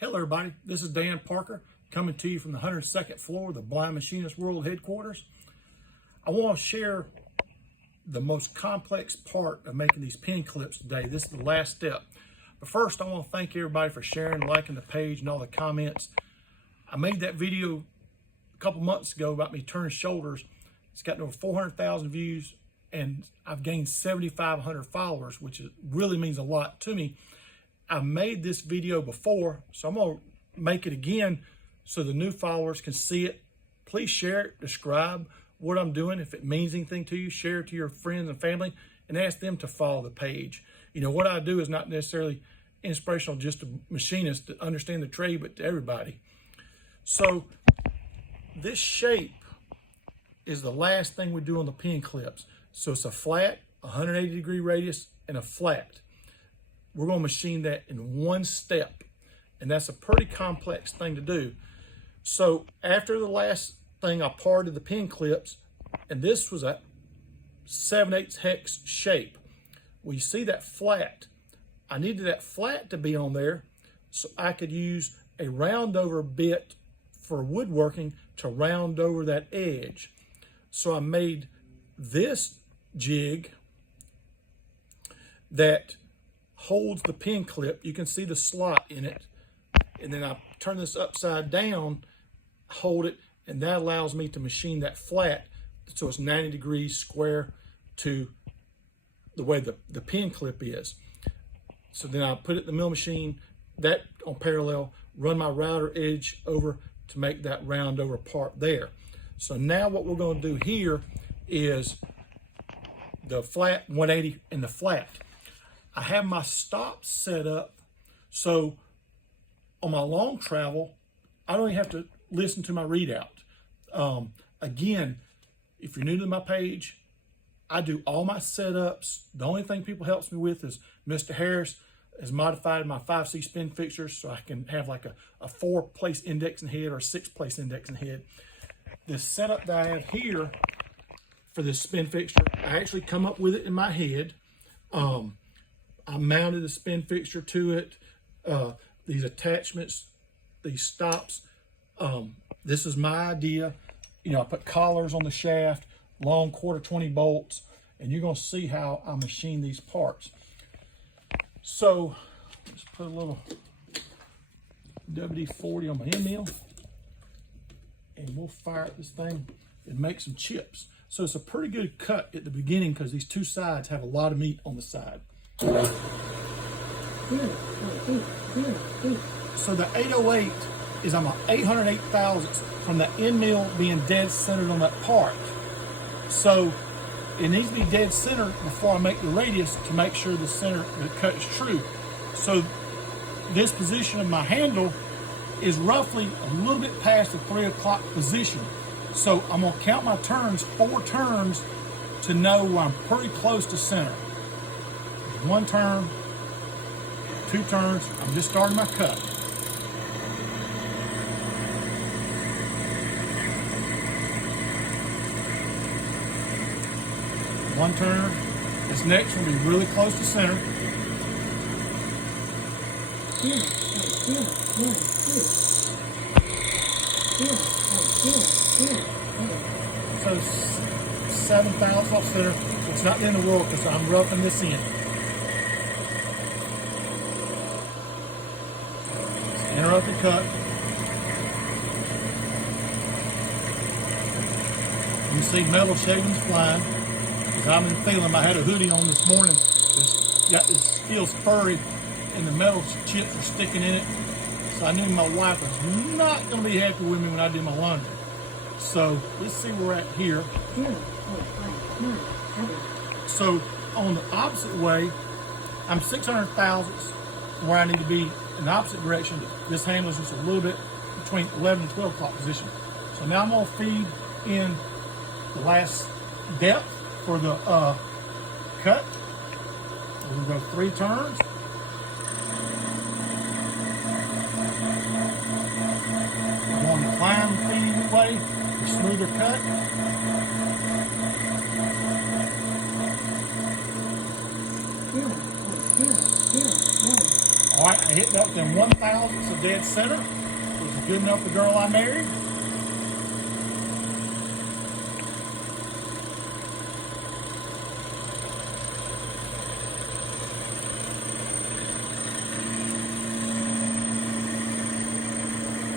Hello everybody, this is Dan Parker coming to you from the 102nd floor of the Blind Machinist World Headquarters. I want to share the most complex part of making these pin clips today. This is the last step. But first I want to thank everybody for sharing, liking the page and all the comments. I made that video a couple months ago about me turning shoulders. It's gotten over 400,000 views and I've gained 7,500 followers, which really means a lot to me. I made this video before, so I'm gonna make it again so the new followers can see it. Please share it, describe what I'm doing. If it means anything to you, share it to your friends and family and ask them to follow the page. You know, what I do is not necessarily inspirational just to machinists that understand the trade, but to everybody. So this shape is the last thing we do on the pin clips. So it's a flat, 180-degree radius, and a flat. We're going to machine that in one step, and that's a pretty complex thing to do. So after the last thing, I parted the pin clips, and this was a 7/8 hex shape. Well, you see that flat. I needed that flat to be on there so I could use a round over bit for woodworking to round over that edge. So I made this jig that holds the pin clip. You can see the slot in it, and then I turn this upside down, hold it, and that allows me to machine that flat so it's 90 degrees square to the way the pin clip is. So then I put it in the mill machine, that on parallel, run my router edge over to make that round over part there. So now what we're going to do here is the flat 180 and the flat. I have my stops set up so on my long travel, I don't even have to listen to my readout. Again, if you're new to my page, I do all my setups. The only thing people helps me with is Mr. Harris has modified my 5C spin fixtures so I can have like a 4-place indexing head or a 6-place indexing head. This setup that I have here for this spin fixture, I actually come up with it in my head. I mounted the spin fixture to it. These attachments, these stops, this is my idea. You know, I put collars on the shaft, long 1/4-20 bolts, and you're gonna see how I machine these parts. So, let's put a little WD-40 on my end mill, and we'll fire at this thing and make some chips. So it's a pretty good cut at the beginning because these two sides have a lot of meat on the side. So the 808 is I'm an 808 thousandths from the end mill being dead centered on that part. So it needs to be dead center before I make the radius to make sure the center of the cut is true. So this position of my handle is roughly a little bit past the 3 o'clock position. So I'm gonna count my turns, 4 turns, to know I'm pretty close to center. 1 turn, 2 turns, I'm just starting my cut. One turn, this next one will be really close to center. So 7 thousandths off center. It's not the end of the world because I'm roughing this in. Interrupt the cut. You see metal shavings flying. I've been feeling, I had a hoodie on this morning. It feels furry and the metal chips are sticking in it. So I knew my wife was not going to be happy with me when I do my laundry. So let's see where we're at here. So on the opposite way, I'm 600 thousandths where I need to be in the opposite direction. This handle is just a little bit between 11 and 12 o'clock position. So now I'm going to feed in the last depth for the cut. We're going to go 3 turns. We're going to climb the feed way for smoother cut. All right, I hit that within 1/1000th of dead center, which is good enough for the girl I married.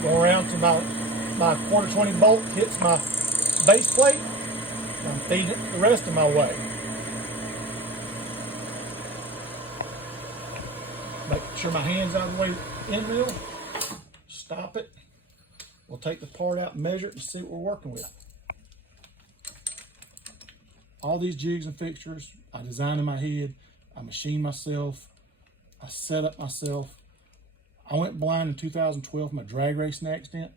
Go around to my 1/4-20 bolt hits my base plate. I'm feeding it the rest of my way. Make sure my hand's out of the way end wheel. Stop it. We'll take the part out and measure it and see what we're working with. All these jigs and fixtures, I design in my head. I machine myself. I set up myself. I went blind in 2012 from a drag racing accident.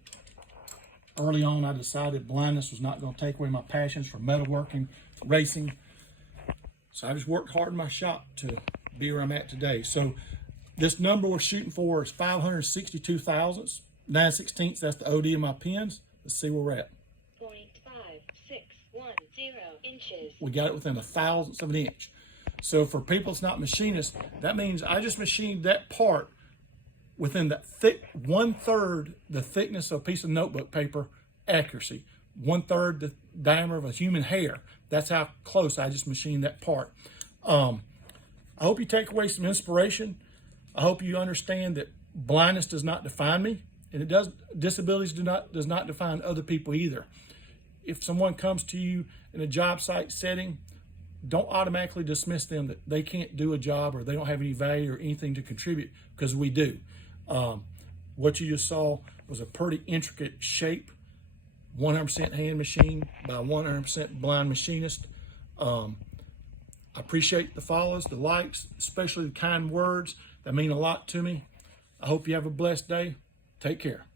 Early on, I decided blindness was not going to take away my passions for metalworking, racing. So I just worked hard in my shop to be where I'm at today. So this number we're shooting for is 562 thousandths, 9/16. That's the OD of my pins. Let's see where we're at. 0.5610 inches. We got it within 1/1000th of an inch. So for people that's not machinists, that means I just machined that part within that thick 1/3 the thickness of a piece of notebook paper accuracy, 1/3 the diameter of a human hair. That's how close I just machined that part. I hope you take away some inspiration. I hope you understand that blindness does not define me, and disabilities does not define other people either. If someone comes to you in a job site setting, don't automatically dismiss them that they can't do a job or they don't have any value or anything to contribute, because we do. What you just saw was a pretty intricate shape, 100% hand machine by 100% blind machinist. I appreciate the follows, the likes, especially the kind words that mean a lot to me. I hope you have a blessed day. Take care.